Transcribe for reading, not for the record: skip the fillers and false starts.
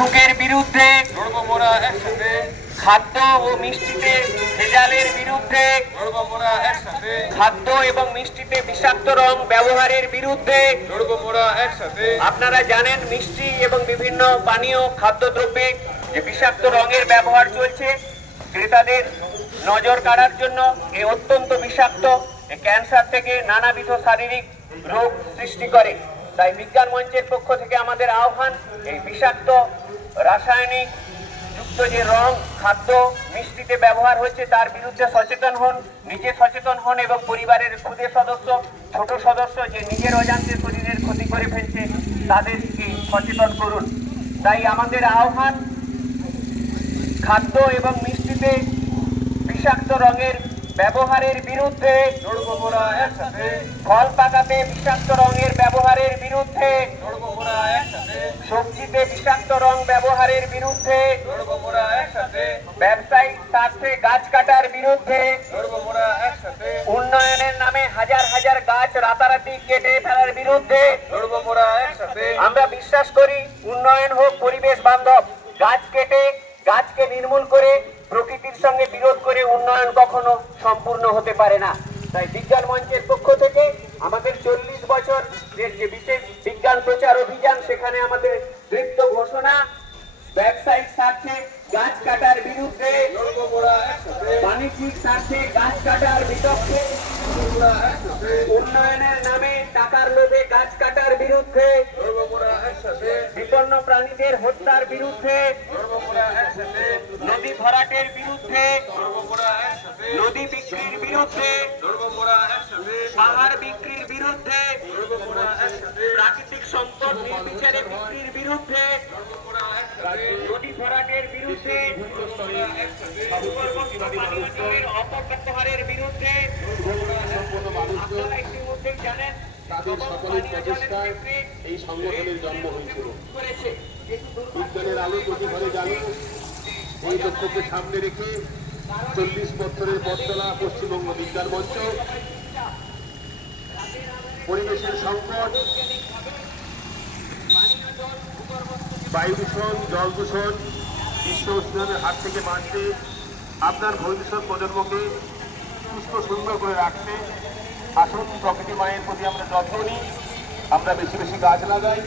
ভোগের বিরুদ্ধে লড়ব মোরা একসাথে, খাদ্য ও মিষ্টিতে ভেজালের বিরুদ্ধে লড়ব মোরা একসাথে, খাদ্য এবং মিষ্টিতে বিষাক্ত রং ব্যবহারের বিরুদ্ধে লড়ব মোরা একসাথে। আপনারা জানেন মিষ্টি এবং বিভিন্ন পানীয় খাদ্যদ্রব্যে যে বিষাক্ত রঙের ব্যবহার চলছে, ক্রেতাদের নজর কাড়ার জন্য এ অত্যন্ত বিষাক্ত, ক্যান্সার থেকে নানাবিধ শারীরিক রোগ সৃষ্টি করে। তাই বিজ্ঞান মঞ্চের পক্ষ থেকে আমাদের আহ্বান, এই বিষাক্ত রাসায়নিক যুক্ত যে রং খাদ্য মিষ্টিতে ব্যবহার হচ্ছে তার বিরুদ্ধে সচেতন হন, নিজে সচেতন হন এবং পরিবারের ক্ষুদে সদস্য, ছোট সদস্য যে নিজের অজান্তে শরীরের ক্ষতি করে ফেলছে তাদেরকে সচেতন করুন। তাই আমাদের আহ্বান, খাদ্য এবং মিষ্টিতে বিষাক্ত রঙের ব্যবহারের বিরুদ্ধে লড়ব মোরা একসাথে, ফল পাকাতে বিষাক্ত রঙের ব্যবহারের বিরুদ্ধে, লড়ব মোরা একসাথে, সবজিতে বিষাক্ত রং ব্যবহারের বিরুদ্ধে, লড়ব মোরা একসাথে, ব্যবসায়িক স্বার্থে গাছ কাটার বিরুদ্ধে, লড়ব মোরা একসাথে, উন্নয়নের নামে হাজার হাজার গাছ রাতারাতি কেটে ফেলার বিরুদ্ধে। লড়ব মোরা একসাথে। আমরা বিশ্বাস করি উন্নয়ন হোক পরিবেশ বান্ধব, গাছকে নির্মূল করে প্রকৃতির সঙ্গে বিরোধ করে উন্নয়ন কখনো সম্পূর্ণ হতে পারে না। তাই বিজ্ঞান মঞ্চের পক্ষ থেকে আমাদের 40 বছর যে বিশেষ বিজ্ঞান প্রচার অভিযান, সেখানে আমাদের দৃপ্ত ঘোষণা, ব্যবসায়িক স্বার্থে গাছ কাটার বিরুদ্ধে, লড়ব মোরা একসাথে, বাণিজ্যিক স্বার্থে গাছ কাটার বিপক্ষে, মোরা একসাথে, উন্নয়নের নামে টাকার লোভে গাছ কাটার বিরুদ্ধে, লড়ব মোরা একসাথে, বিপন্ন প্রাণীদের হত্যার বিরুদ্ধে, লড়ব মোরা একসাথে, নদী ভরাটের বিরুদ্ধে, লড়ব মোরা একসাথে, নদী বিক্রির বিরুদ্ধে, লড়ব মোরা একসাথে, পাহাড় বিক্রির বিরুদ্ধে, লড়ব মোরা একসাথে, প্রাকৃতিক সম্পদ নির্বিচারে বিক্রির বিরুদ্ধে, লড়ব মোরা একসাথে, নদী ভরাটের বিরুদ্ধে, ভূগর্ভস্থ পানীয় জলের অপব্যবহারের বিরুদ্ধে। আপনারা ইতিমধ্যেই জানেন তাদের সকলের প্রচেষ্টায় এই সংগঠনের জন্ম হয়েছিল। করেছে, বিজ্ঞানের আলো প্রতি ঘরে জানো, এই লক্ষ্যকে সামনে রেখে 40 বছরের পথচলা পশ্চিমবঙ্গ বিজ্ঞান মঞ্চ পরিবেশের সংকট, বায়ু দূষণ, জল দূষণ, বিশ্ব উষ্ণায়নের হাত থেকে বাঁচতে, আপনার ভবিষ্যৎ প্রজন্মকে সুস্থ সুন্দর করে রাখতে আসুন প্রকৃতি মায়ের প্রতি আমরা যত্ন নিই, আমরা বেশি বেশি গাছ লাগাই।